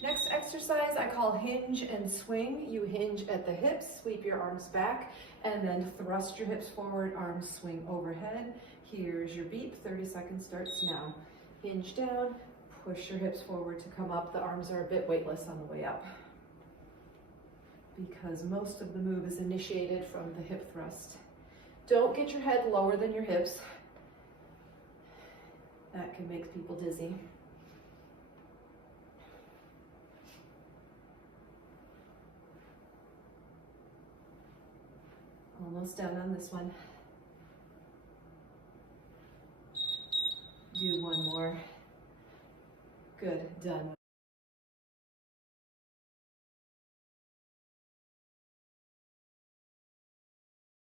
Next exercise I call hinge and swing. You hinge at the hips, sweep your arms back, and then thrust your hips forward, arms swing overhead. Here's your beep, 30 seconds starts now. Hinge down, push your hips forward to come up. The arms are a bit weightless on the way up, because most of the move is initiated from the hip thrust. Don't get your head lower than your hips. That can make people dizzy. Almost done on this one. Do one more. Good, done.